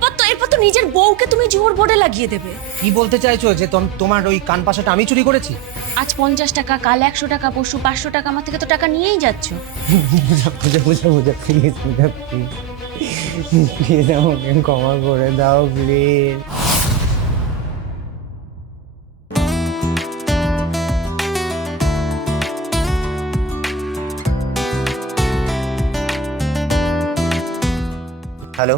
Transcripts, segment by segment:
এরপর তো এরপর তো নিজের বউকে তুমি জোর বোর্ডে লাগিয়ে দেবে। কি বলতে চাইছো যে তোম- তোমার ওই কান পাশাটা আমি চুরি করেছি? আজ পঞ্চাশ টাকা কাল একশো টাকা পরশু পাঁচশো টাকা আমার থেকে তো টাকা নিয়েই যাচ্ছ। বুঝা বুঝা বুঝা প্লিজ বুঝা প্লিজ প্লিজ আমাকে ক্ষমা করে দাও প্লিজ হ্যালো?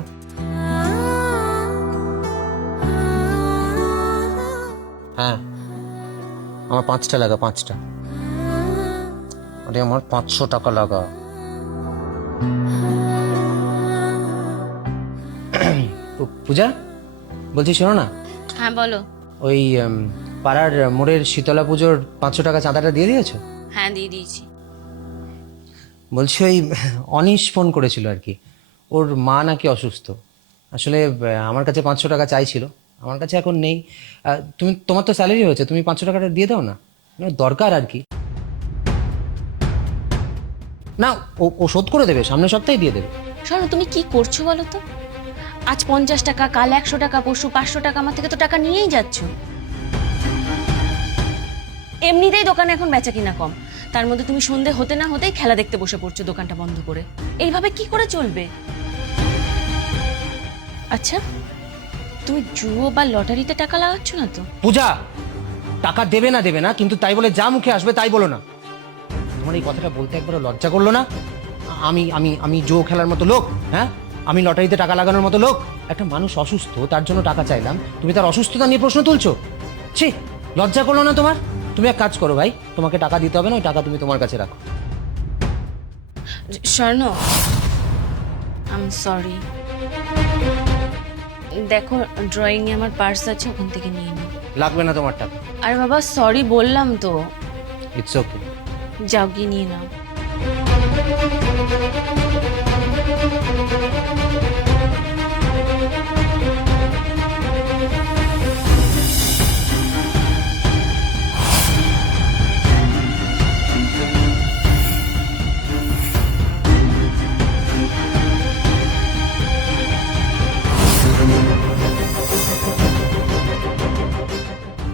হ্যাঁ। আমার পাঁচটা লাগা পাঁচটা। আরে আমার পাঁচশো টাকা লাগা। পূজা? বলছি শোনো না? হ্যাঁ বলো। ওই পাড়ার মোড়ের শীতলা পুজোর পাঁচশো টাকা চাঁদাটা দিয়ে দিয়েছ? হ্যাঁ দিয়ে দিয়েছি। বলছি ওই অনিশ ফোন করেছিল আর কি। ওর মা নাকি অসুস্থ। আসলে আমার কাছে পাঁচশো টাকা চাইছিল। আমার কাছে এখন নেই। তুমি, তোমার তো স্যালারি হয়েছে, তুমি পাঁচশো টাকাটা দিয়ে দাও না। মানে দরকার আর কি। না, ও শোধ করে দেবে, সামনের সপ্তাহে দিয়ে দেবে। শোনো, তুমি কি করছ বলো তো? আজ পঞ্চাশ টাকা, কাল একশো টাকা, পরশু পাঁচশো টাকা, আমার থেকে তো টাকা নিয়েই যাচ্ছ। এমনিতেই দোকানে এখন বেচা কিনা কম। তার মধ্যে তুমি সন্ধে হতে না হতেই খেলা দেখতে বসে পড়ছো দোকানটা বন্ধ করে। এইভাবে কি করে চলবে? আচ্ছা তুমি জুয়ো বা লটারিতে টাকা লাগাচ্ছ না তো? পূজা টাকা দেবে না দেবে না কিন্তু তাই বলে যা মুখে আসবে তাই বলো না। তোমার এই কথাটা বলতে একবারও লজ্জা করল না? আমি আমি আমি জো খেলার মতো লোক হ্যাঁ? আমি লটারিতে টাকা লাগানোর মতো লোক। একটা মানুষ অসুস্থ তার জন্য টাকা চাইলাম। তুমি তার অসুস্থতা নিয়ে প্রশ্ন তুলছো? ছি লজ্জা করল না তোমার? তুমি এক কাজ করো ভাই তোমাকে টাকা দিতে হবে না ওই টাকা তুমি তোমার কাছে রাখো। স্বর্ণ। আম সরি দেখো ড্রয়িংয়ে আমার পার্স আছে ওখান থেকে নিয়ে নিও। লাগবে না তোমার টাকা আরে বাবা সরি বললাম তো। ইটস ওকে যাও গিয়ে নিয়ে নাও।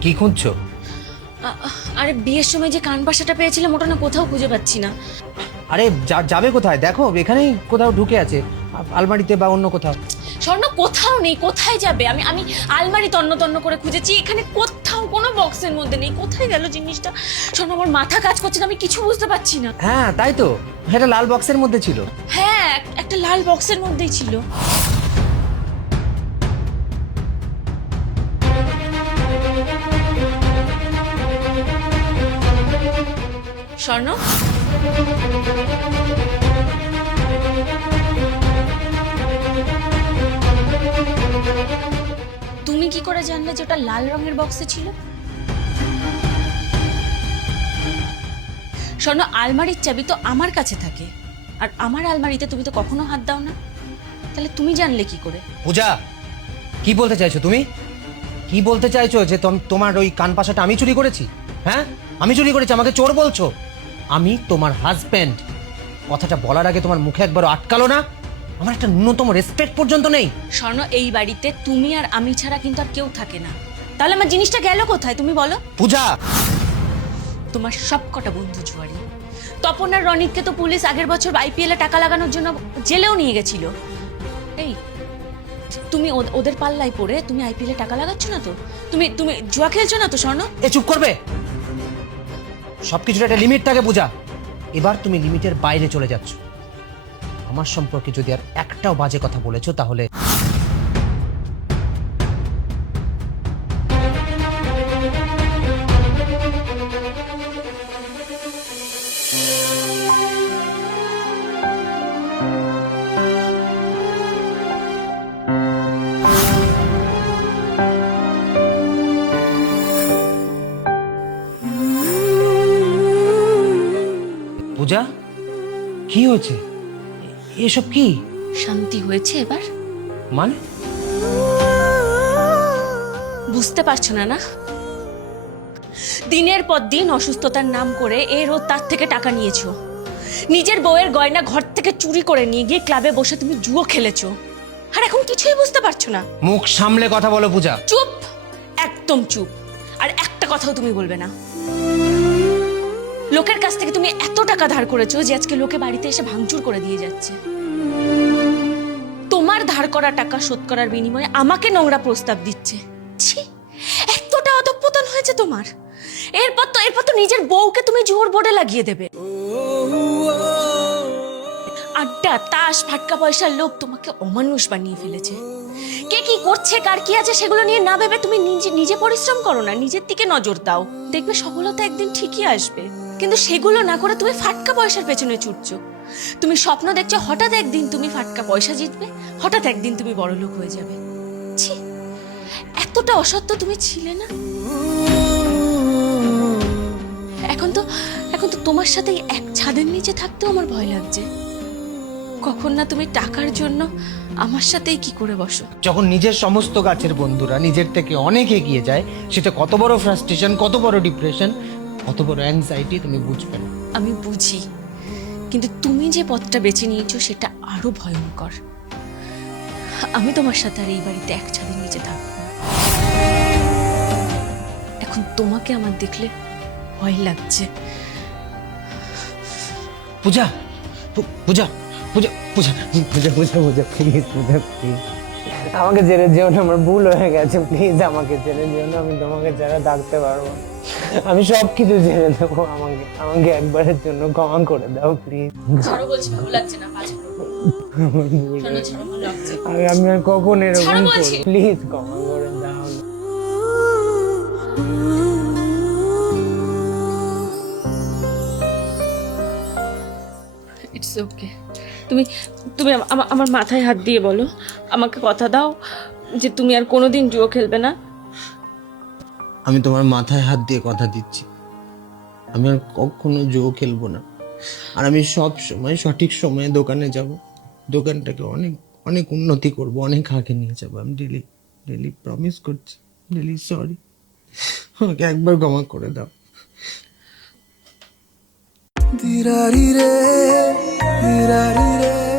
কি খুঁজছো? আরে বিয়ের সময় যে কান পাশাটা পেয়েছিলাম ওটা না কোথাও খুঁজে পাচ্ছি না। আরে যাবে কোথায়? দেখো এখানেই কোথাও ঢুকে আছে। আলমারিতে বা অন্য কোথাও। স্বর্ণ কোথাও নেই কোথায় যাবে? আমি আমি আলমারি তন্ন তন্ন করে খুঁজেছি এখানে কোথাও কোনো বক্সের মধ্যে নেই। কোথায় গেল জিনিসটা? স্বর্ণ আমার মাথা কাজ করছে না আমি কিছু বুঝতে পারছি না। হ্যাঁ তাই তো। এটা লাল বক্সের মধ্যে ছিল। হ্যাঁ একটা লাল বক্সের মধ্যেই ছিল। স্বর্ণ। তুমি কি করে জানলে যে ওটা লাল রঙের বক্সে ছিল? স্বর্ণ, আলমারির চাবি তো আমার কাছে থাকে। আর আমার আলমারিতে তুমি তো কখনো হাত দাও না। তাহলে তুমি জানলে কি করে? পূজা, কি বলতে চাইছো তুমি? কি বলতে চাইছো যে তোম- তোমার ওই কান পাশাটা আমি চুরি করেছি? হ্যাঁ? আমি চুরি করেছি, আমাকে চোর বলছো? আমি তোমার হাজব্যান্ড কথাটা বলার আগে তোমার মুখে একবার আটকালো না। আমার একটা ন্যূনতম রেসপেক্ট পর্যন্ত নেই। স্বর্ণ এই বাড়িতে তুমি আর আমি ছাড়া কিন্তু আর কেউ থাকে না। তাহলে আমার জিনিসটা গেল কোথায় তুমি বলো? পূজা! তোমার সব কটা বন্ধু জুয়ারি। তপন আর রনিতকে তো পুলিশ আগের বছর আইপিএল এ টাকা লাগানোর জন্য জেলেও নিয়ে গেছিল। এই তুমি ওদ- ওদের পাল্লায় পড়ে তুমি আইপিএল টাকা লাগাচ্ছ না তো? তুমি তুমি জুয়া খেলছো না তো স্বর্ণ? এ চুপ করবে! সবকিছুর একটা লিমিট থাকে পূজা। এবার তুমি লিমিটের বাইরে চলে যাচ্ছ। আমার সম্পর্কে যদি আর একটাও বাজে কথা বলেছ, তাহলে কি হয়েছে? এসব কি? শান্তি হয়েছে এবার? মানে? বুঝতে পারছ না না? দিনের পর দিন অসুস্থতার নাম করে এর ও তার থেকে টাকা নিয়েছো। নিজের বউয়ের গয়না ঘর থেকে চুরি করে নিয়ে গিয়ে ক্লাবে বসে তুমি জুয়ো খেলেছো। আর এখন কিছুই বুঝতে পারছ না। মুখ সামলে কথা বলো পূজা। চুপ! একদম চুপ! আর একটা কথাও তুমি বলবে না। লোকের কাছ থেকে তুমি এত টাকা ধার করেছ যে আজকে লোকে বাড়িতে এসে ভাঙচুর করে দিয়ে যাচ্ছে। তোমার ধার করা টাকা শোধ করার বিনিময়ে আমাকে নোংরা প্রস্তাব দিচ্ছে। এতটা অধঃপতন হয়েছে তোমার। এরপর তো এরপর তো নিজের বউকে তুমি জোর বোর্ডে লাগিয়ে দেবে। আড্ডা, তাস, ফাটকা পয়সার লোভ তোমাকে অমানুষ বানিয়ে ফেলেছে। কে কি করছে, কার কি আছে সেগুলো নিয়ে না ভেবে তুমি নিজে নিজে পরিশ্রম করো না, নিজের দিকে নজর দাও। দেখবে সফলতা একদিন ঠিকই আসবে। কিন্তু সেগুলো না করে তুমি ফাটকা পয়সার পেছনে ছুটছো। তুমি স্বপ্ন দেখছ, হঠাৎ একদিন তুমি ফাটকা পয়সা জিতবে, হঠাৎ একদিন তুমি বড় লোক হয়ে যাবে। ছি, এতটা অসত্য তুমি ছিলে না? এখন তো এখন তো তোমার সাথে এক ছাদের নিচে থাকতেও আমার ভয় লাগছে। কখন না তুমি টাকার জন্য আমার সাথেই কি করে বসো? যখন নিজের সমস্ত গাছের বন্ধুরা নিজের থেকে অনেক এগিয়ে যায় সেটা কত বড় ফ্রাস্ট্রেশন কত বড় ডিপ্রেশন কত বড় অ্যাংজাইটি তুমি বুঝবে না। আমি বুঝি কিন্তু তুমি যে পথটা বেছে নিয়েছো সেটা আরও ভয়ঙ্কর। আমি তোমার সাথে আর এই বাড়িতে এক ছাদের নিচে থাকব না। এখন তোমাকে আমার দেখলে ভয় লাগছে। পূজা পূজা। পূজা পূজা পূজা পূজা পূজা প্লিজ পূজা প্লিজ আমাকে জেনে যেও না আমার ভুল হয়ে গেছে প্লিজ আমাকে ছেড়ে যেও না আমি তোমাকে ছাড়া থাকতে পারব আমি সব কিছু ছেড়ে দেবো আমাকে আমাকে একবারের জন্য ক্ষমা করে দাও প্লিজ। আমি আমি আর কখন এরকম ছাড়ো প্লিজ ক্ষমা করে দাও। ইটস ওকে তুমি তুমি আমার মাথায় হাত দিয়ে বলো। আমাকে কথা দাও যে তুমি আর কোনোদিন জুয়ো খেলবে না। আমি তোমার মাথায় হাত দিয়ে কথা দিচ্ছি। আমি আর কখনো জো খেলব না। আর আমি সব সময়, সঠিক সময়ে দোকানে যাব। দোকানটাকে অনেক অনেক উন্নতি করব, অনেক আগে নিয়ে যাব। আমি ডেলি ডেলি প্রমিস করছি, ডেলি সরি আমাকে একবার ক্ষমা করে দাও। Dirarire, dirarire.